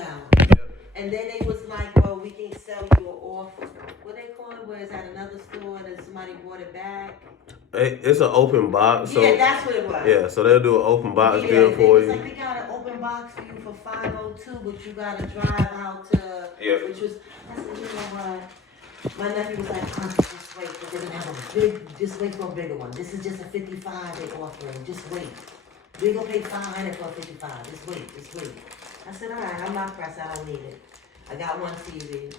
down. Yep. And then they was like, well, we can sell you off. What they call it? Where it's at another store and then somebody bought it back. It's an open box. So, yeah, that's what it was. Yeah, so they'll do an open box deal for it's you. like, we got an open box for you for $502, but you gotta drive out to, Yep. which was, I said, you know what? My nephew was like, just wait, but they're gonna have a big, just wait for a bigger one. This is just a 55 they offering, just wait. We're gonna pay $500 for a 55, just wait. I said, all right, I'm not pressed, I don't need it. I got one TV.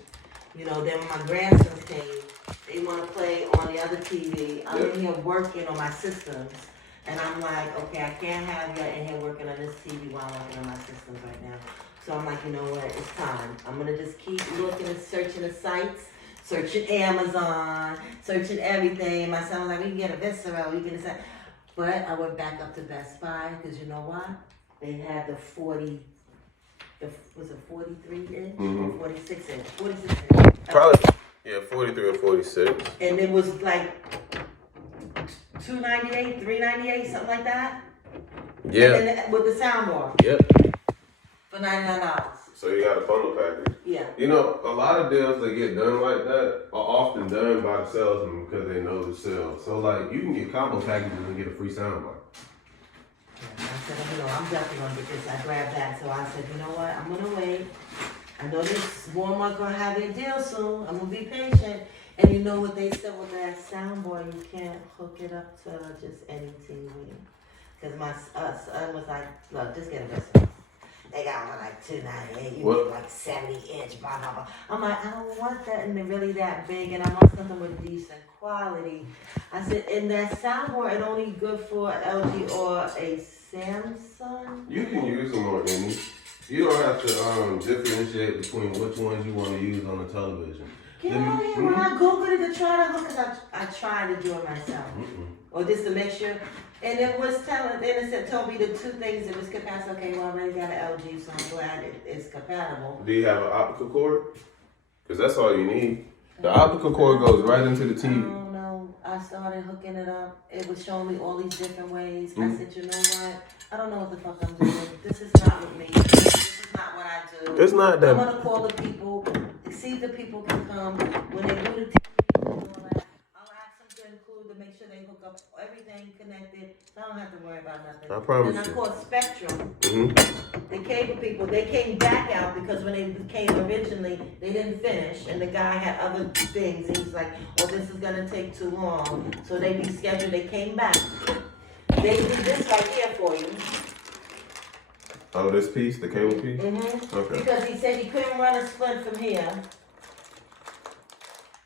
You know, then when my grandsons came, they want to play on the other TV. I'm in here working on my systems. And I'm like, okay, I can't have you in here working on this TV while I'm working on my systems right now. So I'm like, you know what, it's time. I'm going to just keep looking and searching the sites, searching Amazon, searching everything. My son was like, we can get a Visceral, we can decide. But I went back up to Best Buy because you know what? They had the 40. Was it 43 inch or 46 inch? 46 inch. Probably, yeah, 43 or 46. And it was like $298, $398, something like that. Yeah. And then with the soundbar. Yep. For $99. So you got a bundle package. Yeah. You know, a lot of deals that get done like that are often done by the salesman because they know the sales. So like, you can get combo packages and get a free soundbar. I said, you know, I'm definitely going to get this. I grabbed that. So I said, you know what? I'm going to wait. I know this Walmart going to have their deal soon. I'm going to be patient. And you know what they said with that soundboard? You can't hook it up to just any TV. Because my son was like, look, just get a Visceral. They got one like $298. You need like 70 inch, blah, blah, blah. I'm like, I don't want that and they're really that big. And I want something with decent quality. I said, and that soundboard, it only good for LG or a Samsung? You can use them on any. You don't have to differentiate between which ones you want to use on the television. Get out of here. When I Googled it to try to hook it, I tried to do it myself. Or just to make sure. And it was telling, then it told me the two things it was compatible. Okay, well, I already got an LG, so I'm glad it's compatible. Do you have an optical cord? Because that's all you need. The optical cord goes right into the TV. I don't know. I started hooking it up. It was showing me all these different ways. I said, you know what? I don't know what the fuck I'm doing. This is not with me. This is not what I do. It's not that. I'm going to call the people, see if the people can come. When they do the TV, I'll ask them to include to make sure they hook up everything connected. So I don't have to worry about nothing. I promise and you. I called Spectrum. Mm-hmm. The cable people, they came back out because when they came originally, they didn't finish. And the guy had other things. And he's like, oh, this is going to take too long. So they rescheduled. They came back. They did this right here for you. Oh, this piece, the cable piece? Mm-hmm. Okay. Because he said he couldn't run a splint from here.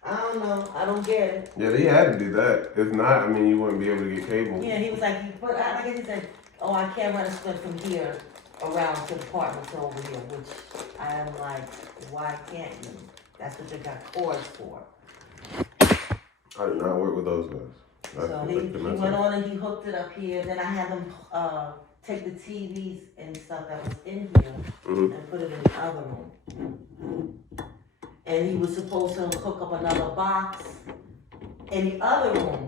I don't know. I don't get it. Yeah, they had to do that. If not, I mean, you wouldn't be able to get cable. Yeah, he was like, I guess he said, oh, I can't run a splint from here around to the apartments over here, which I am like, why can't you? That's what they got cords for. I did not work with those guys. So he went on and he hooked it up here. Then I had them take the TVs and stuff that was in here and put it in the other room. And he was supposed to hook up another box in the other room.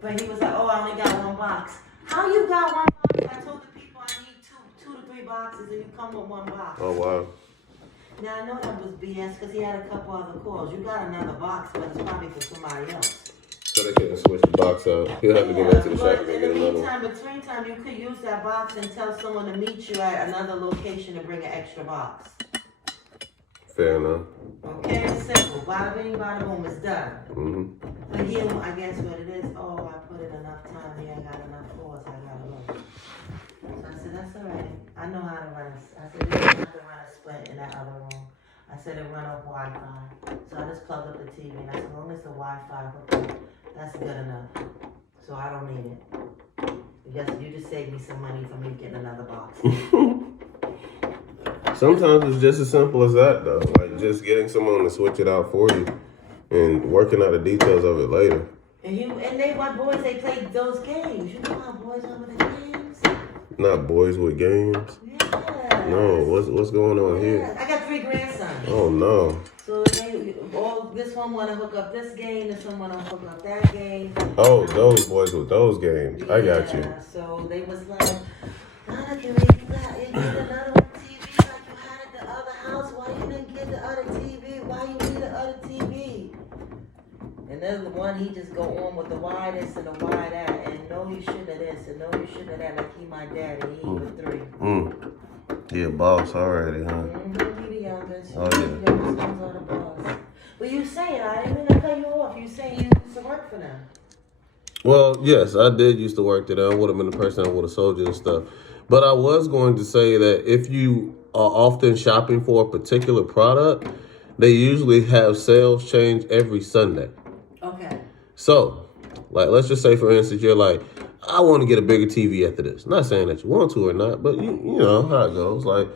But he was like, oh, I only got one box. How you got one box? I told the people I need two to three boxes and you come with one box. Oh, wow. Now, I know that was BS because he had a couple other calls. You got another box, but it's probably for somebody else. So they couldn't switch the box out. He'll have to go back to the shop and in get the another meantime, between time, you could use that box and tell someone to meet you at another location to bring an extra box. Fair enough. Okay, it's simple. Bada bing, bada boom, it's done. Mm-hmm. But here, I guess what it is, oh, I put in enough time here, I got enough calls, I gotta look. So I said, that's all right. I know how to run I said, there's not to run a split in that other room. I said, it run off Wi-Fi. So I just plugged up the TV, and I said, as long as the Wi-Fi hooked up, that's good enough. So I don't need it. You just saved me some money for me getting another box. Sometimes it's just as simple as that, though. Like just getting someone to switch it out for you and working out the details of it later. My boys, they played those games. You know how boys are with the games? Not boys with games. Yeah. No, what's going on here? I got 3 grandsons. Oh no. So this one want to hook up this game, this one want to hook up that game. Oh, those boys with those games. I got you. So they was like, Nana, can we get another TV like time he just go on with the why this and the why that, and no you shouldn't have this and no you shouldn't have that, like he my daddy, he with 3. Yeah, boss already, huh? Mm-hmm, he the youngest. Oh, yeah. The youngest ones are the boss. But you saying, I didn't mean to cut you off. You saying you used to work for them. Well, yes, I did used to work there. I would have been the person that would have sold you and stuff. But I was going to say that if you are often shopping for a particular product, they usually have sales change every Sunday. Okay. So, like, let's just say, for instance, you're like, I want to get a bigger TV after this. Not saying that you want to or not, but you know how it goes. Like,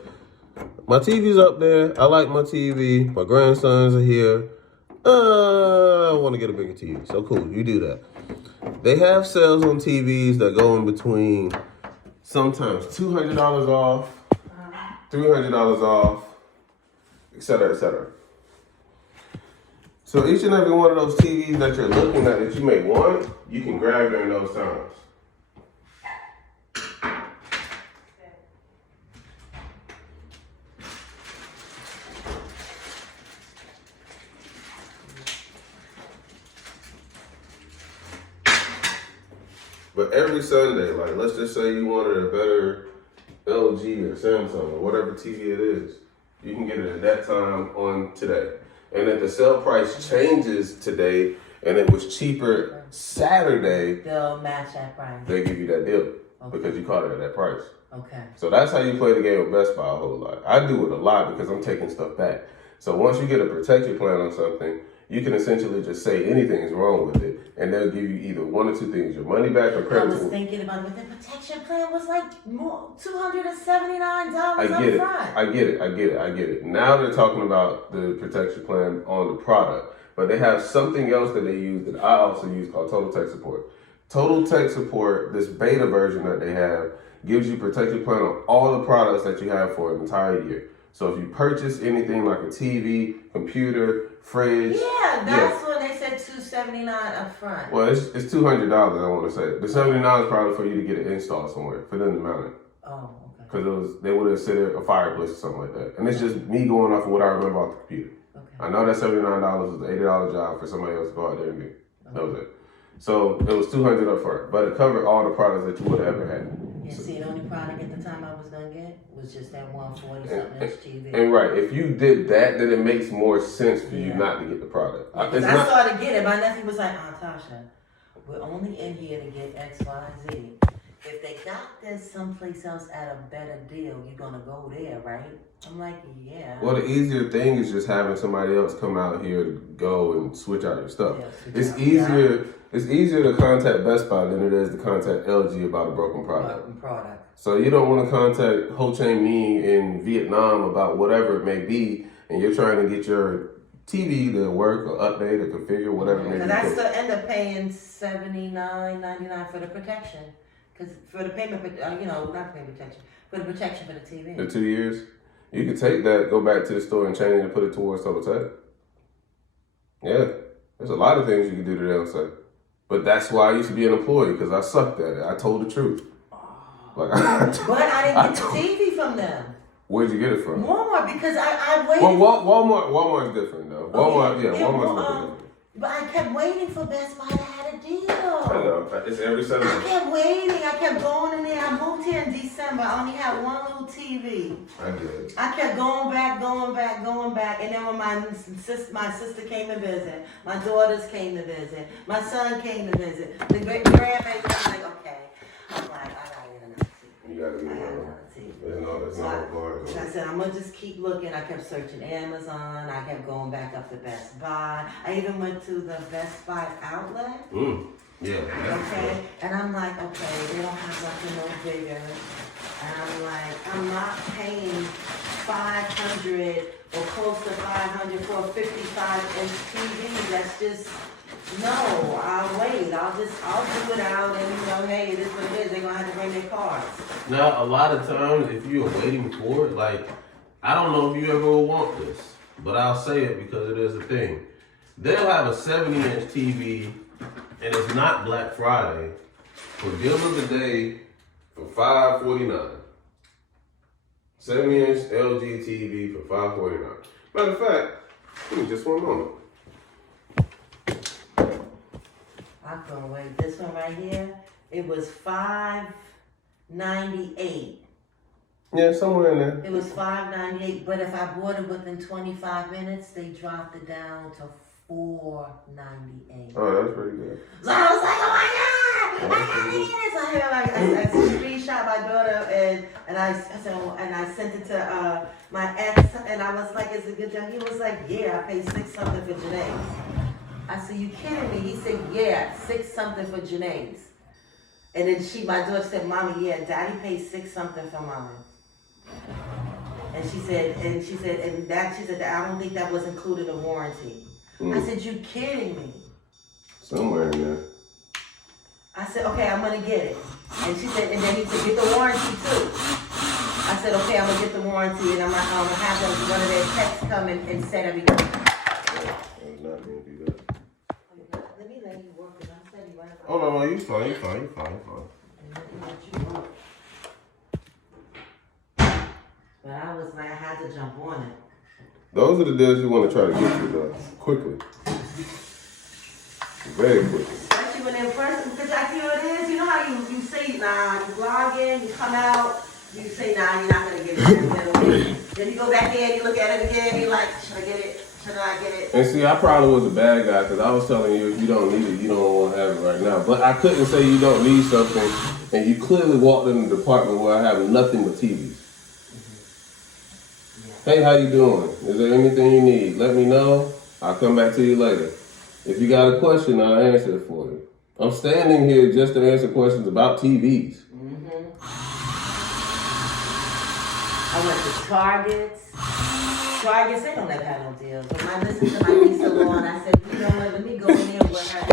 my TV's up there. I like my TV. My grandsons are here. I want to get a bigger TV. So cool, you do that. They have sales on TVs that go in between sometimes $200 off, $300 off, etc., etc. So each and every one of those TVs that you're looking at that you may want, you can grab during those times. But every Sunday, like let's just say you wanted a better LG or Samsung or whatever TV it is, you can get it at that time on today. And if the sale price changes today and it was cheaper Saturday, they'll match that price. They give you that deal because you caught it at that price. Okay. So that's how you play the game with Best Buy a whole lot. I do it a lot because I'm taking stuff back. So once you get a protection plan on something, you can essentially just say anything is wrong with it, and they'll give you either one or two things: your money back or credit. I was thinking about it, but the protection plan was like more $279 I get it. I get it. Now they're talking about the protection plan on the product, but they have something else that they use that I also use called Total Tech Support. Total Tech Support, this beta version that they have, gives you protection plan on all the products that you have for an entire year. So if you purchase anything like a TV, computer, fridge. Yeah, that's when they said $279 up front. Well, it's $200, I want to say. The $79 is probably for you to get it installed somewhere, for them to mount it. Oh, okay. Because they would have set it a fireplace or something like that. And it's just me going off of what I remember off the computer. Okay. I know that $79 was an $80 job for somebody else to go out there and do. That was it. So it was $200 up front, but it covered all the products that you would have ever had. And see, the only product at the time I was gonna get was just that 140-something inch TV. And right, if you did that, then it makes more sense for you not to get the product. I started getting it. My nephew was like, Tasha, we're only in here to get X, Y, Z. If they got this someplace else at a better deal, you're gonna go there, right? I'm like, yeah. Well, the easier thing is just having somebody else come out here to go and switch out your stuff. Yeah, it's easier. It's easier to contact Best Buy than it is to contact LG about a broken product. So you don't want to contact Ho Chi Minh in Vietnam about whatever it may be, and you're trying to get your TV to work or update or configure whatever it may be. Because I still end up paying $79.99 for the protection. Because for the payment, not payment protection, for the protection for the TV. The 2 years? You can take that, go back to the store and change it and put it towards Total Tech. Yeah. There's a lot of things you can do to them, so. But that's why I used to be an employee, because I sucked at it. I told the truth. But I didn't get the TV from them. Where'd you get it from? Walmart, because I waited. Well, Walmart's different, though. Walmart's different. But I kept waiting for Best Buy to have a deal. I know. It's every Sunday. I kept waiting. I kept going in there. I moved here in December. I only had one little TV. I did. I kept going back. And then when my sister came to visit, my daughters came to visit, my son came to visit, the grandbabies, I'm like, okay. I'm like, I gotta get another TV. You gotta get another TV. So I said, I'm gonna just keep looking. I kept searching Amazon. I kept going back up to Best Buy. I even went to the Best Buy outlet. Yeah. Okay. And I'm like, okay, they don't have nothing no bigger. And I'm like, I'm not paying $500 or close to $500 for a 55-inch TV. That's just, no, I'll wait. I'll do it out and, hey, it is what it is. They're going to have to bring their cards. Now, a lot of times, if you're waiting for it, like, I don't know if you ever will want this, but I'll say it because it is a thing. They'll have a 70-inch TV, and it's not Black Friday, for deal of the day for $549. 70-inch LG TV for $549. Matter of fact, give me just one moment. I couldn't wait. This one right here, it was $5.98. Yeah, somewhere in there. It was $5.98, but if I bought it within 25 minutes, they dropped it down to $4.98. Oh, that's pretty good. So I was like, oh my God, I can't eat this. I screenshot my daughter and I sent it to my ex, and I was like, is it good job? He was like, yeah, I paid $6 something for Janae's. I said, you kidding me? He said, yeah, $6 something for Janae's. And then my daughter said, Mommy, yeah, Daddy paid $6 something for mine. And she said, I don't think that was included in warranty. I said, you kidding me? Somewhere in there. I said, okay, I'm gonna get it. And she said, and then he said, get the warranty too. I said, okay, I'm gonna get the warranty, and I'm gonna have one of their techs come and set everything. Yeah, I was not gonna do that. Let me let you work, because I'm steady right about Oh no, you fine. Let you work. But I was like, I had to jump on it. Those are the deals you want to try to get to though, quickly. Very quickly. Especially when they're in person, because I feel it is. You know how you say, nah, you log in, you come out, you say, nah, you're not going to get it. Then you go back in, you look at it again, you're like, should I get it? Should I get it? And see, I probably was a bad guy because I was telling you if you don't need it, you don't want to have it right now. But I couldn't say you don't need something, and you clearly walked in the department where I have nothing but TVs. Hey, how you doing? Is there anything you need? Let me know. I'll come back to you later. If you got a question, I'll answer it for you. I'm standing here just to answer questions about TVs. I went to Targets, they don't ever have no deals. When I listened to my niece alone, I said, you know what, let me go in there with her.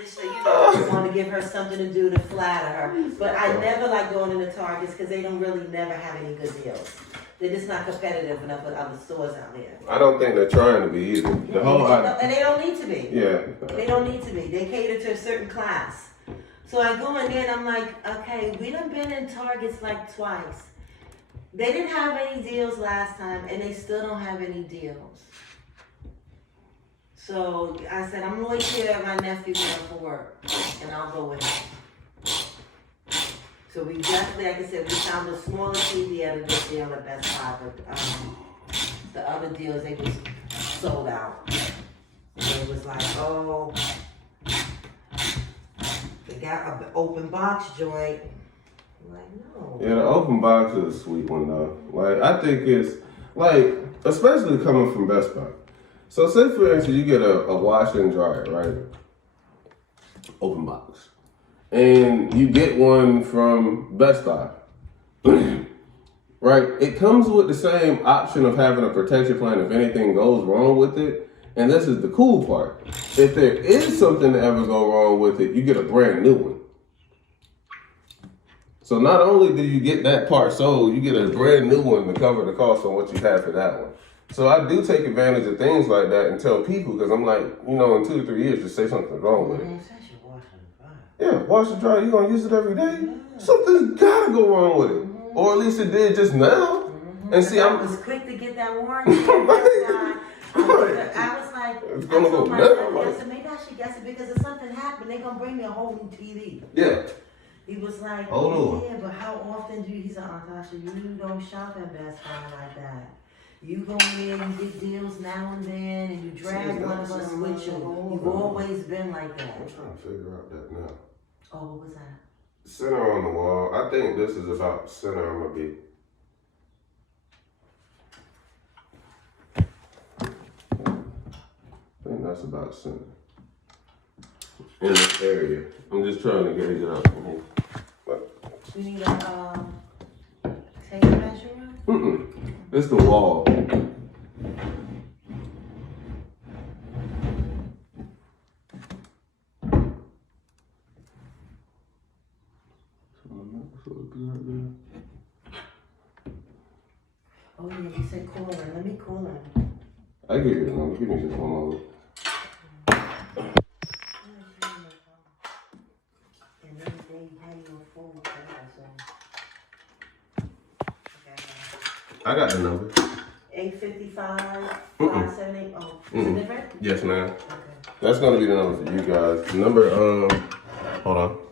Just so you know, I want to give her something to do to flatter her. But I never like going into Targets because they don't really never have any good deals. They're just not competitive enough with other stores out there. I don't think they're trying to be either. And they don't need to be. Yeah. They don't need to be. They cater to a certain class. So I go in there and I'm like, okay, we done been in Targets like twice. They didn't have any deals last time, and they still don't have any deals. So I said, I'm going to wait till my nephew comes for work, and I'll go with him. So we definitely, like I said, we found a smaller TV at a good deal at Best Buy, but the other deals, they was sold out. And it was like, oh, they got an open box joint. I'm like, no. Yeah, the open box is a sweet one though. Like, I think it's, like, especially coming from Best Buy. So say for instance, you get a washer and dryer, right? Open box. And you get one from Best Buy, right? It comes with the same option of having a protection plan if anything goes wrong with it. And this is the cool part. If there is something to ever go wrong with it, you get a brand new one. So not only do you get that part sold, you get a brand new one to cover the cost on what you have for that one. So I do take advantage of things like that and tell people, because I'm like, you know, in 2 to 3 years, just say something's wrong with it. Yeah, wash and dry. You gonna use it every day? Yeah. Something's gotta go wrong with it, or at least it did just now. And see, I was quick to get that warranty. I was like, it's gonna go I said, maybe I should guess it because if something happened, they're gonna bring me a whole new TV. Yeah. He was like, oh, yeah, but how often do you? He said, Natasha, you don't shop at Best Buy like that. You go in, you get deals now and then, and you drag one of us with you. You've always been like that. I'm trying to figure out that now. Oh, what was that? Center on the wall. I think this is about center I'm gonna be. I think that's about center. In this area. I'm just trying to gauge it out from here. You need a tape measure? It's the wall. Oh yeah, you said cooler. Let me cooler. I give you a number. Give me just one moment. And then they had your phone for that, so. I got the number. 855-578. Oh, is it different? Yes, ma'am. Okay. That's gonna be the number for you guys. The number, hold on.